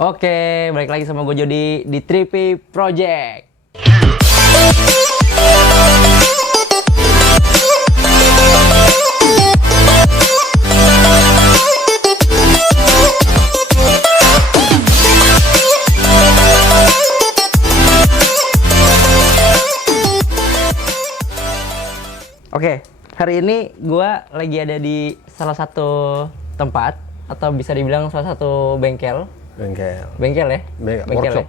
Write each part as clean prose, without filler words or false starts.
Oke, balik lagi sama gue Jody di Trippy Project. Oke, hari ini gue lagi ada di salah satu tempat atau bisa dibilang salah satu bengkel ya?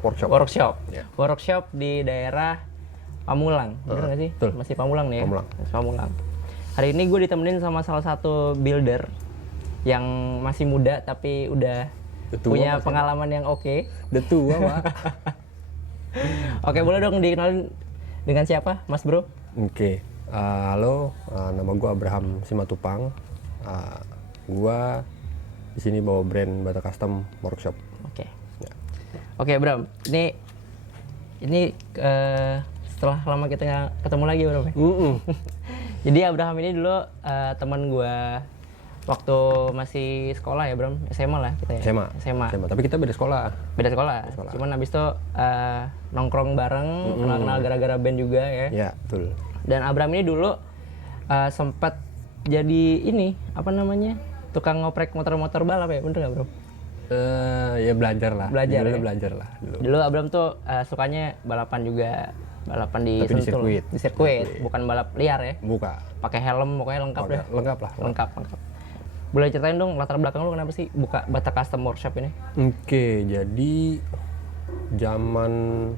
Workshop. Yeah. Workshop di daerah Pamulang, bener nggak sih? Betul. Masih Pamulang nih ya? Pamulang. Masih Pamulang. Hari ini gue ditemenin sama salah satu builder yang masih muda tapi udah punya pengalaman yang oke. Udah tua, Pak. Oke, boleh dong dikenalin dengan siapa, Mas Bro? Oke. Halo, nama gue Abraham Simatupang. Gue di sini bawa brand Bata Custom Workshop. Oke. Ya. Oke, Bram. Ini setelah lama kita nggak ketemu lagi, Bram. Jadi Abraham ini dulu teman gue waktu masih sekolah ya, Bram. SMA lah kita ya. SMA. Tapi kita beda sekolah. Beda sekolah. Cuman habis itu nongkrong bareng, kenal-kenal gara-gara band juga ya. Ya, betul. Dan Abraham ini dulu sempat jadi ini apa namanya, tukang ngoprek motor-motor balap ya, bener nggak, Bro? Ya belajar lah. Belajar ya? Belajar lah. Dulu Abraham tuh sukanya balapan juga, balapan di Tapi di Sentul. sirkuit. Di sirkuit, bukan balap liar ya. Buka. Pakai helm, pokoknya lengkap deh. Lengkap lah. Lengkap. Boleh ceritain dong latar belakang lu kenapa sih buka Bata Custom Workshop ini? Oke, jadi zaman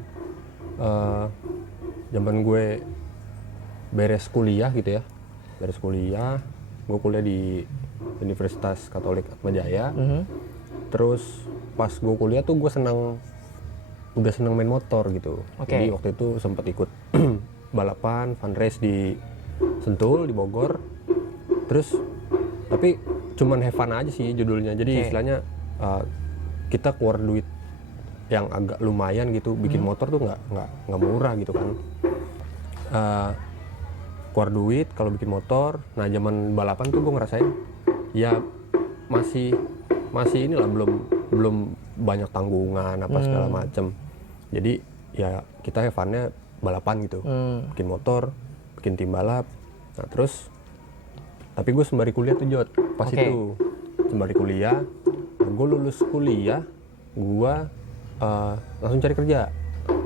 gue beres kuliah gitu ya. Gue kuliah di Universitas Katolik Atmajaya. Terus pas gue kuliah tuh gue udah seneng main motor gitu. Oke. Jadi waktu itu sempat ikut balapan, fun race di Sentul, di Bogor. Terus tapi cuman have fun aja sih judulnya. Jadi istilahnya kita keluar duit yang agak lumayan gitu. Bikin motor tuh nggak murah gitu kan. Keluar duit kalau bikin motor. Nah, zaman balapan tuh gue ngerasain ya masih inilah belum banyak tanggungan apa segala macem. Jadi ya kita have fun-nya balapan gitu. Bikin motor, bikin tim balap. Nah, terus tapi gue sembari kuliah tuh, Jod. Pas itu sembari kuliah, gue lulus kuliah, gue langsung cari kerja.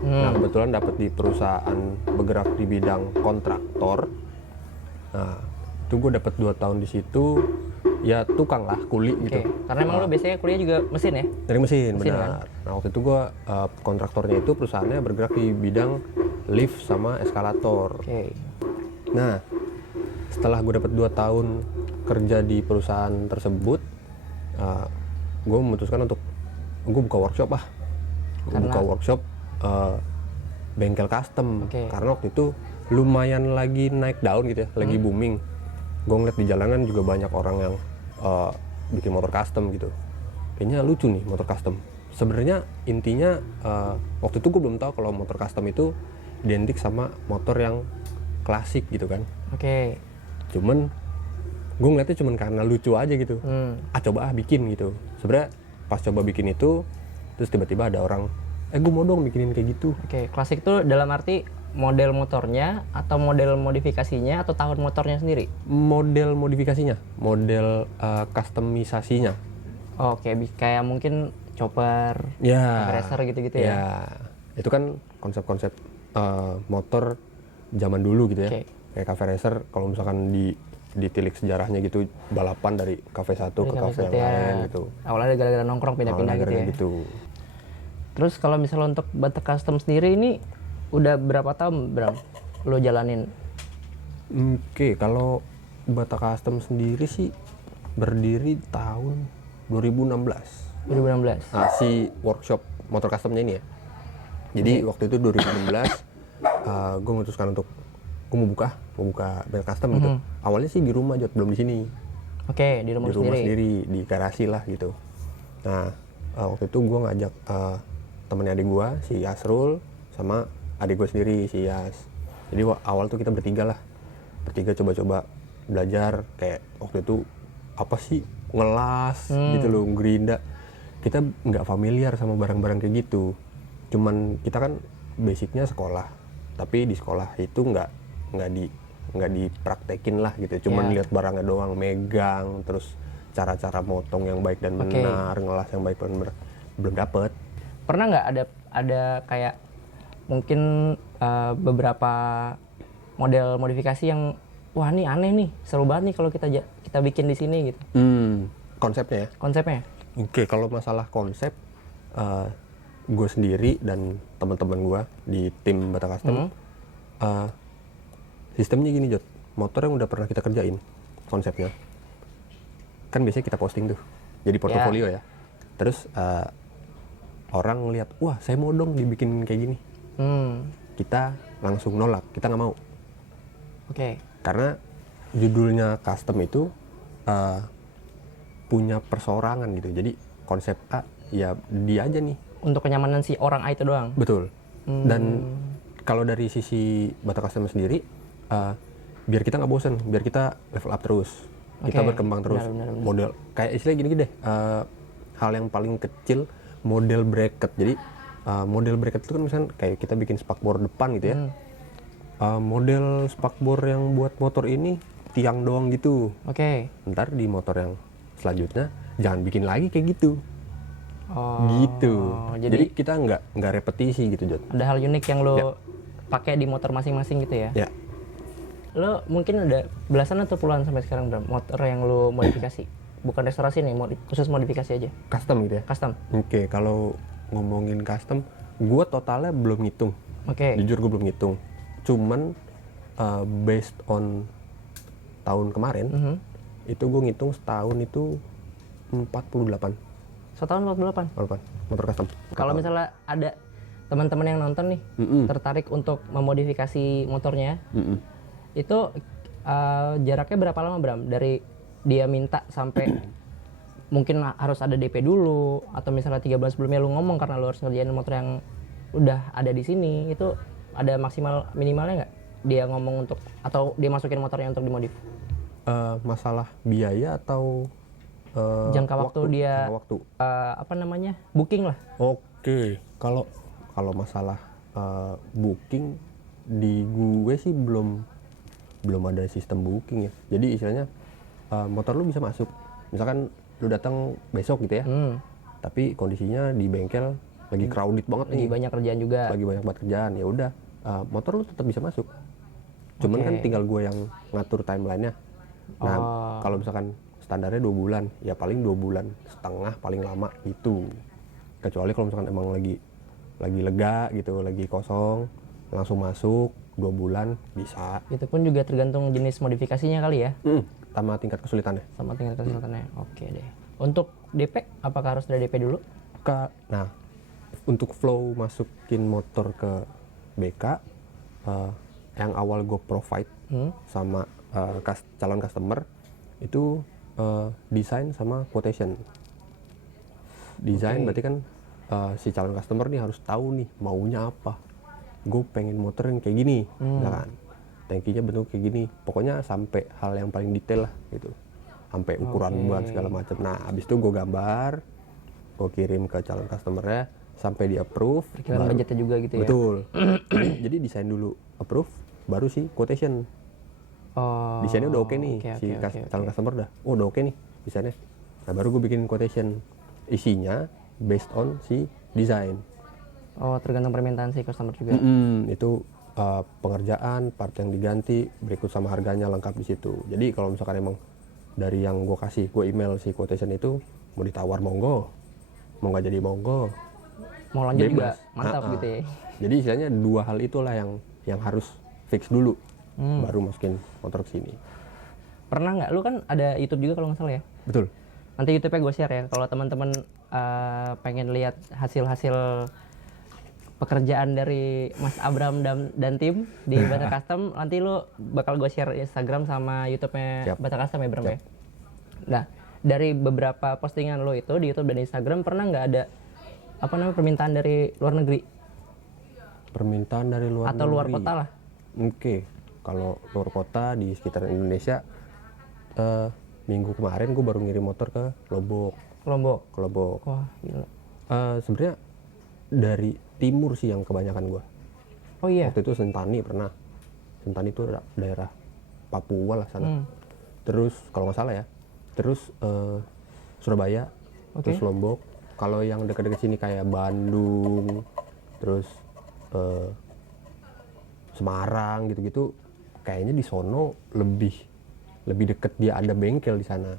Nah, kebetulan dapet di perusahaan bergerak di bidang kontraktor. Nah, itu gue dapet 2 tahun di situ, ya tukang lah, kuli gitu. Karena emang lu biasanya kuliah juga mesin ya? Dari mesin benar. Kan? Nah, waktu itu gue kontraktornya itu perusahaannya bergerak di bidang lift sama eskalator. Nah, setelah gue dapet 2 tahun kerja di perusahaan tersebut, gue memutuskan untuk gue buka workshop lah. Buka workshop bengkel custom. Karena waktu itu lumayan lagi naik daun gitu ya, lagi booming. Gue ngeliat di jalanan juga banyak orang yang bikin motor custom gitu. Kayaknya lucu nih motor custom. Sebenarnya intinya waktu itu gue belum tahu kalau motor custom itu identik sama motor yang klasik gitu kan. Cuman gue ngeliatnya cuman karena lucu aja gitu. Coba bikin gitu. Sebenarnya pas coba bikin itu, terus tiba-tiba ada orang, gue mau dong bikinin kayak gitu. Klasik itu dalam arti model motornya atau model modifikasinya atau tahun motornya sendiri? Model modifikasinya, model customisasinya. Kayak mungkin chopper, racer gitu-gitu ya? Itu kan konsep-konsep motor zaman dulu gitu ya. Kayak cafe racer, kalau misalkan ditilik sejarahnya gitu, balapan dari cafe satu ke cafe yang lain gitu. Awalnya gara-gara nongkrong pindah-pindah gitu ya? Terus kalau misalnya untuk Bata Custom sendiri ini udah berapa tahun, Bram, lo jalanin? Kalau Bata Custom sendiri sih berdiri tahun 2016. Nah, si workshop motor customnya ini ya. Jadi waktu itu 2016 gue memutuskan untuk gue mau buka bengkel custom gitu. Awalnya sih di rumah, Jod, belum di sini. Di rumah sendiri, di garasi lah gitu. Nah, waktu itu gue ngajak temennya adik gue, si Yasrul, sama adik gue sendiri, si Yas. Jadi awal tuh kita bertiga coba-coba belajar kayak waktu itu apa sih ngelas gitu loh, gerinda. kita nggak familiar sama barang-barang kayak gitu. Cuman kita kan basicnya sekolah, tapi di sekolah itu nggak dipraktekin lah gitu. Cuman lihat barangnya doang, megang, terus cara-cara motong yang baik dan benar, ngelas yang baik dan benar, belum dapet. Pernah nggak ada kayak mungkin beberapa model modifikasi yang wah ini aneh nih, seru banget nih kalau kita bikin di sini gitu? Konsepnya ya? Konsepnya? Oke, kalau masalah konsep, gue sendiri dan teman-teman gue di tim Bata Custom, sistemnya gini Jod, motor yang udah pernah kita kerjain, konsepnya, kan biasanya kita posting tuh, jadi portofolio ya. Terus orang lihat, wah saya mau dong dibikin kayak gini. Kita langsung nolak, kita nggak mau. Karena judulnya custom itu punya perseorangan gitu, jadi konsep A ya dia aja nih. Untuk kenyamanan si orang A itu doang? Betul. Dan kalau dari sisi Bata Custom sendiri, biar kita nggak bosan, biar kita level up terus, kita berkembang terus. Benar. Model kayak istilah gini deh, hal yang paling kecil, model bracket. Jadi model bracket itu kan misalnya kayak kita bikin spakbor depan gitu ya. Model spakbor yang buat motor ini tiang doang gitu. Ntar di motor yang selanjutnya jangan bikin lagi kayak gitu. Gitu. Jadi kita nggak repetisi gitu, Jod. Ada hal unik yang lo pakai di motor masing-masing gitu ya? Ya. Lo mungkin ada belasan atau puluhan sampai sekarang Bram, motor yang lo modifikasi? Bukan restorasi nih, khusus modifikasi aja? Custom gitu ya? Custom? Oke, kalau ngomongin custom, gue totalnya belum ngitung. Jujur gue belum ngitung. Cuman based on tahun kemarin, itu gue ngitung setahun itu 48. Setahun 48? Motor custom. Kalau misalnya ada teman-teman yang nonton nih, tertarik untuk memodifikasi motornya, itu jaraknya berapa lama Bram? Dari dia minta sampai mungkin harus ada DP dulu, atau misalnya 3 bulan sebelumnya lu ngomong karena lu harus ngerjain motor yang udah ada di sini, itu ada maksimal minimalnya nggak? Dia ngomong untuk, atau dia masukin motornya untuk dimodif? Masalah biaya atau jangka waktu dia booking lah. Kalau masalah booking di gue sih belum ada sistem booking ya. Jadi istilahnya motor lu bisa masuk, misalkan lu datang besok gitu ya, tapi kondisinya di bengkel lagi crowded banget nih, lagi banyak kerjaan juga, lagi banyak banget kerjaan, ya udah motor lu tetap bisa masuk. Cuman kan tinggal gue yang ngatur timelinenya. Nah kalau misalkan standarnya 2 bulan, ya paling 2 bulan setengah paling lama itu. Kecuali kalau misalkan emang lagi lega gitu, lagi kosong, langsung masuk 2 bulan bisa. Itu pun juga tergantung jenis modifikasinya kali ya? Sama tingkat kesulitannya. Oke deh. Untuk DP, apakah harus ada DP dulu? Nah, untuk flow masukin motor ke BK, yang awal gue provide sama calon customer itu desain sama quotation. Desain berarti kan si calon customer nih harus tahu nih maunya apa. Gue pengen motor yang kayak gini, kan? Tangkinya bentuk kayak gini. Pokoknya sampai hal yang paling detail lah gitu. Sampai ukuran ban segala macam. Nah, abis itu gue gambar, gue kirim ke calon customernya sampai di approve. Perkiraan budgetnya juga gitu ya? Betul. Jadi desain dulu, approve, baru si quotation. Desainnya udah oke nih, calon customer udah oke nih desainnya. Nah baru gue bikin quotation, isinya based on si desain. Tergantung permintaan si customer juga. Itu pengerjaan, part yang diganti, berikut sama harganya lengkap di situ. Jadi kalau misalkan emang dari yang gue kasih, gue email si quotation itu, mau ditawar monggo, mau nggak jadi monggo, mau lanjut bebas. Juga mantap gitu ya. Jadi istilahnya 2 hal itulah yang harus fix dulu. Baru masukin motor ke sini. Pernah nggak? Lu kan ada YouTube juga kalau nggak salah ya? Betul. Nanti YouTube-nya gue share ya. Kalau teman-teman pengen lihat hasil-hasil pekerjaan dari Mas Abram dan tim di Bata Custom, nanti lu bakal gue share Instagram sama YouTube-nya Bata Custom ya Bram ya? Nah, dari beberapa postingan lo itu di YouTube dan Instagram, pernah nggak ada permintaan dari luar negeri? Permintaan dari luar atau negeri? Luar kota lah? Kalau luar kota di sekitar Indonesia minggu kemarin gue baru ngirim motor ke Lombok. Ke Lombok. Wah, gila. Sebenarnya dari timur sih yang kebanyakan gue. Oh iya. Waktu itu Sentani pernah. Sentani itu daerah Papua lah sana. Terus kalau nggak salah ya. Terus Surabaya. Terus Lombok. Kalau yang dekat-dekat sini kayak Bandung, terus Semarang gitu-gitu, kayaknya di sono lebih deket, dia ada bengkel di sana.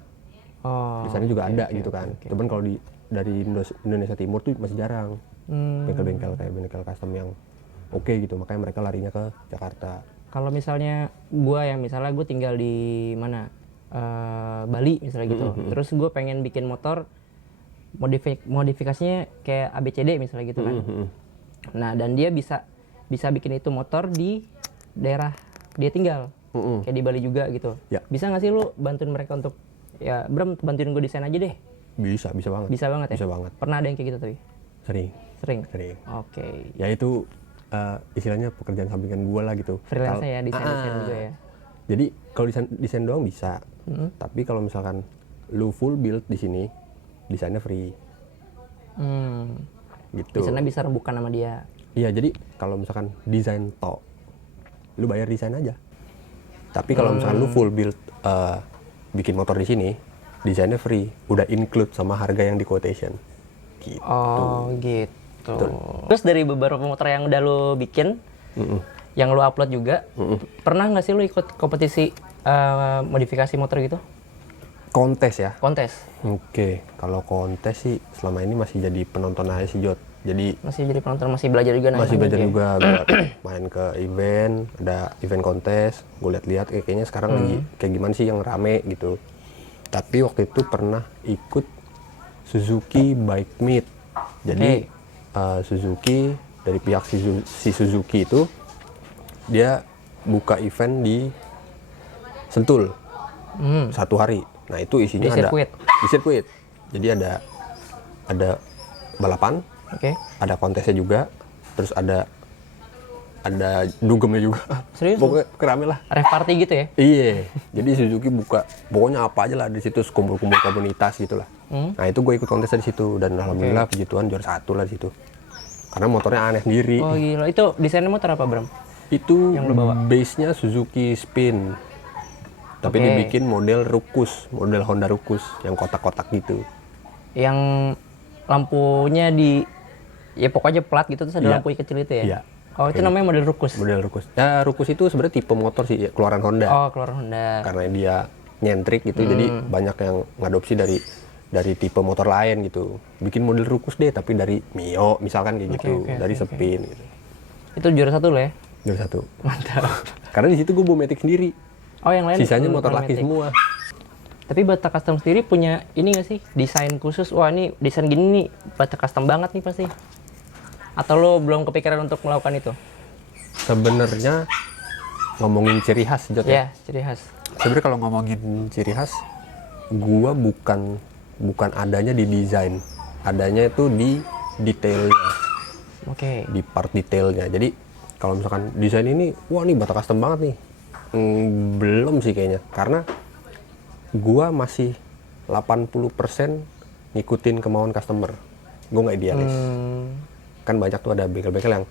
Di sana juga ada gitu kan. Cuman kalau dari Indonesia Timur tuh masih jarang bengkel-bengkel kayak bengkel custom yang oke gitu. Makanya mereka larinya ke Jakarta. Kalau misalnya misalnya gue tinggal di mana, Bali misalnya gitu. Terus gue pengen bikin motor, modifikasinya kayak ABCD misalnya gitu kan. Nah, dan dia bisa bikin itu motor di daerah dia tinggal. Kayak di Bali juga gitu. Ya. Bisa nggak sih lu bantuin mereka untuk, ya Bram bantuin gue desain aja deh? Bisa banget. Bisa banget ya? Bisa banget. Pernah ada yang kayak gitu tapi? Sering. Oke. Ya itu istilahnya pekerjaan sampingan gue lah gitu. Freelance ya, desain juga ya? Jadi kalau desain doang bisa. Tapi kalau misalkan lu full build di sini, desainnya free. Gitu. Di sana bisa rembukan sama dia. Iya, jadi kalau misalkan desain tok, lu bayar desain aja. Tapi kalau misalkan lu full build bikin motor di sini, desainnya free, udah include sama harga yang di quotation. Gitu. Oh gitu. Terus dari beberapa motor yang udah lu bikin, yang lu upload juga, pernah nggak sih lu ikut kompetisi modifikasi motor gitu? Kontes ya? Kontes? Oke, kalau kontes sih selama ini masih jadi penonton aja sih Jod. Jadi masih jadi penonton, masih belajar juga? Masih belajar juga, gue main ke event, ada event kontes, gue lihat-lihat kayaknya sekarang lagi kayak gimana sih yang rame gitu. Tapi waktu itu pernah ikut Suzuki Bike Meet. Jadi Suzuki, dari pihak si Suzuki itu, dia buka event di Sentul 1 hari. Nah itu isinya di sirkuit? Di sirkuit. Jadi ada balapan, ada kontesnya juga, terus ada dugemnya juga. Serius? Pokoknya kerame lah. Rave party gitu ya? Iya. Jadi Suzuki buka, pokoknya apa aja lah di situ, kumpul-kumpul komunitas gitulah. Nah itu gue ikut kontesnya di situ dan alhamdulillah puji Tuhan juara 1 lah di situ. Karena motornya aneh sendiri. Oh gila, itu desainnya motor apa Bram? Itu yang lo bawa? Base-nya Suzuki Spin. Tapi dibikin model Rukus, model Honda Rukus yang kotak-kotak gitu. Yang lampunya ya pokoknya plat gitu, terus ada lampu kecil itu ya? Iya. Oh itu namanya model Rukus? Model Rukus. Ya Rukus itu sebenarnya tipe motor sih, keluaran Honda. Oh keluaran Honda. Karena dia nyentrik gitu, jadi banyak yang ngadopsi dari tipe motor lain gitu. Bikin model Rukus deh, tapi dari Mio misalkan kayak gitu, dari Spin gitu. Itu juara 1 loh ya? Juara 1. Mantap. Karena di situ gue bawa Matic sendiri. Oh yang lain? Sisanya motor laki semua. Tapi Bata Custom sendiri punya ini nggak sih, desain khusus? Wah ini desain gini nih, Bata Custom banget nih pasti. Atau lo belum kepikiran untuk melakukan itu? Sebenarnya ngomongin ciri khas Jod ya? Iya, ciri khas. Sebenarnya kalau ngomongin ciri khas, gua bukan adanya di desain, adanya itu di detailnya. Di part detailnya. Jadi kalau misalkan desain ini, wah nih Bata Custom banget nih. Belum sih kayaknya, karena gua masih 80% ngikutin kemauan customer. Gua nggak idealis. Kan banyak tuh ada bengkel-bengkel yang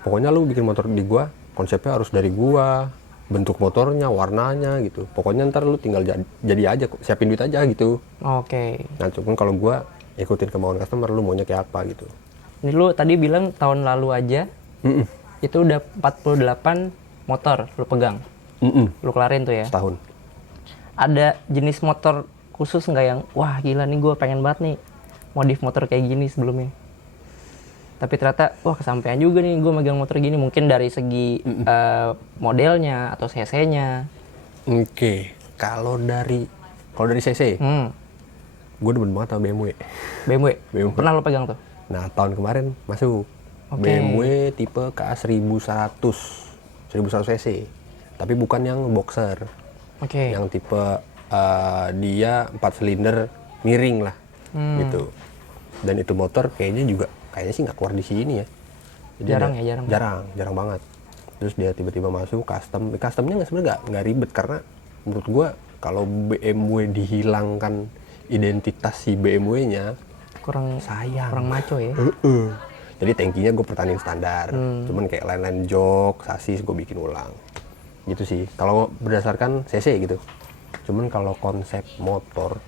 pokoknya lu bikin motor di gua, konsepnya harus dari gua, bentuk motornya, warnanya gitu. Pokoknya ntar lu tinggal jadi aja, siapin duit aja gitu. Nah cuman kalau gua ikutin kemauan customer, lu maunya kayak apa gitu. Ini lu tadi bilang tahun lalu aja itu udah 48 motor lu pegang. Lu kelarin tuh ya? Setahun. Ada jenis motor khusus nggak yang wah gila nih gue pengen banget nih modif motor kayak gini sebelumnya, tapi ternyata wah kesampaian juga nih gue megang motor gini, mungkin dari segi modelnya atau cc-nya. Kalau dari cc gue demen banget sama BMW. Pernah lo pegang tuh? Nah tahun kemarin masuk BMW tipe KA1100 cc, tapi bukan yang boxer. Yang tipe dia 4 silinder miring lah gitu. Dan itu motor kayaknya sih nggak keluar di sini ya. Jadi jarang banget. Terus dia tiba-tiba masuk customnya sebenarnya nggak ribet, karena menurut gua kalau BMW dihilangkan identitas si BMW-nya, kurang sayang. kurang maco ya. Jadi tangkinya gue pertahanin standar, cuman kayak lain-lain jok, sasis gue bikin ulang. Gitu sih. Kalau berdasarkan cc gitu. Cuman kalau konsep motor,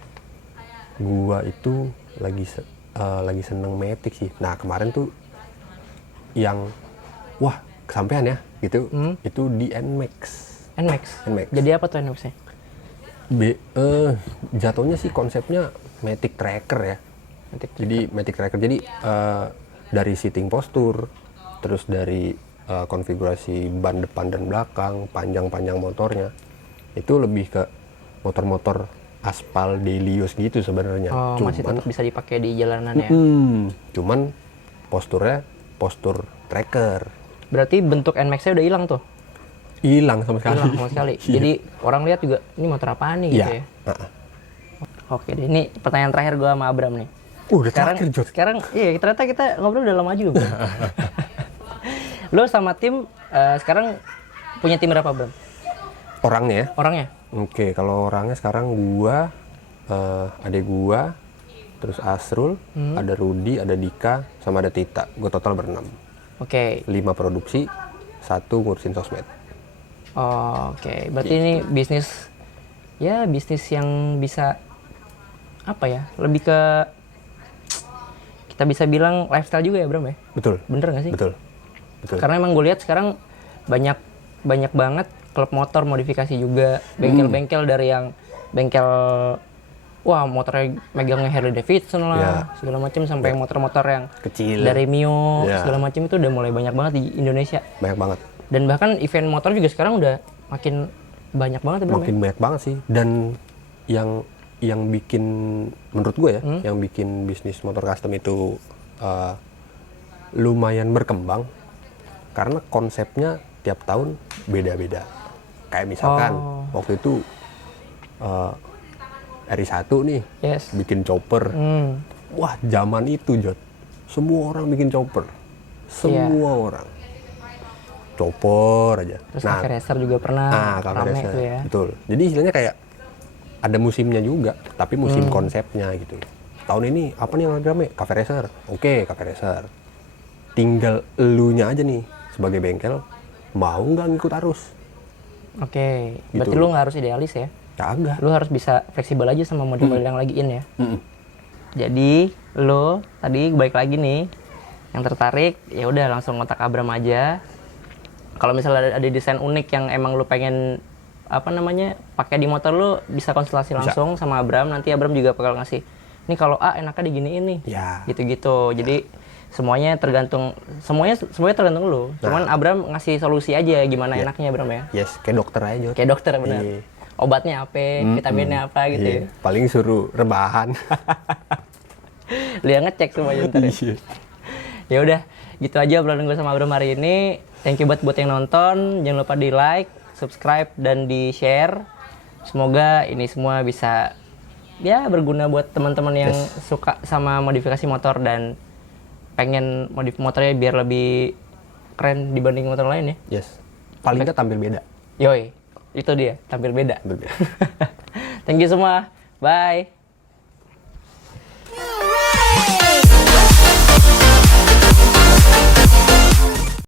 gue itu lagi seneng Matic sih. Nah kemarin tuh yang wah kesampean ya gitu, itu di NMAX. NMAX. Jadi apa tuh NMAX-nya? Jatuhnya sih konsepnya Matic Tracker ya. Jadi Matic Tracker. Jadi dari seating postur, terus dari konfigurasi ban depan dan belakang, panjang-panjang motornya, itu lebih ke motor-motor aspal daily use gitu sebenarnya. Oh, masih tetap bisa dipakai di jalanan ya. Cuman posturnya postur tracker. Berarti bentuk NMAX-nya udah hilang tuh? Hilang sama sekali. Hilang sama sekali. Jadi orang lihat juga ini motor apaan nih gitu ya. Oke deh, ini pertanyaan terakhir gue sama Abram nih. Udah terakhir, Jod. Sekarang iya ternyata kita ngobrol udah lama juga. Lo sama tim sekarang punya tim berapa, Bram? Orangnya? Orangnya? Oke, kalau orangnya sekarang gua, adik gua, terus Asrul, ada Rudi, ada Dika, sama ada Tita. Gua total berenam. Oke. 5 produksi, 1 ngurusin sosmed. Oh, oke. Berarti ini bisnis yang bisa apa ya? Lebih ke kita bisa bilang lifestyle juga ya, Bram ya? Betul. Bener nggak sih? Betul. Karena emang gue lihat sekarang banyak banget klub motor modifikasi juga, bengkel-bengkel dari yang bengkel wah motornya megangnya Harley Davidson lah, segala macam sampai motor-motor yang kecil dari Mio segala macam itu udah mulai banyak banget di Indonesia. Banyak banget. Dan bahkan event motor juga sekarang udah makin banyak banget ya, Bram. Makin banyak banget sih. Dan yang bikin menurut gue ya, yang bikin bisnis motor custom itu lumayan berkembang karena konsepnya tiap tahun beda-beda. Kayak misalkan waktu itu RI1 nih bikin chopper. Wah, zaman itu, Jod, semua orang bikin chopper. Semua orang chopper aja. Terus Cafe Racer juga pernah rame tuh ya. Betul. Jadi istilahnya kayak ada musimnya juga, tapi musim konsepnya gitu. Tahun ini apa nih yang lagi rame? Cafe Racer. Oke, Cafe Racer. Tinggal elunya aja nih sebagai bengkel mau nggak ngikut arus. Oke. Gitu. Berarti lu nggak harus idealis ya? Kagak. Lu harus bisa fleksibel aja sama model-model yang lagi in ya. Jadi lu tadi balik lagi nih, yang tertarik ya udah langsung kontak Abram aja. Kalau misalnya ada desain unik yang emang lu pengen pakai di motor, lu bisa konsultasi langsung sama Abram. Nanti Abram juga bakal ngasih, ini kalau A enaknya diginiin nih, gitu-gitu. Jadi semuanya tergantung lu. Cuman Abram ngasih solusi aja gimana enaknya, Abram ya. Yes, kayak dokter aja. Kayak dokter benar. Obatnya apa, vitaminnya apa gitu ya. Paling suruh rebahan. Lu yang ngecek semuanya ntar ya. Ya udah, gitu aja obrolan gue sama Abram hari ini. Thank you buat yang nonton. Jangan lupa di like, subscribe, dan di share. Semoga ini semua bisa berguna buat teman-teman yang suka sama modifikasi motor dan pengen modif motornya biar lebih keren dibanding motor lain ya. Yes. Paling nggak tampil beda. Yoi, itu dia, tampil beda. Thank you semua. Bye.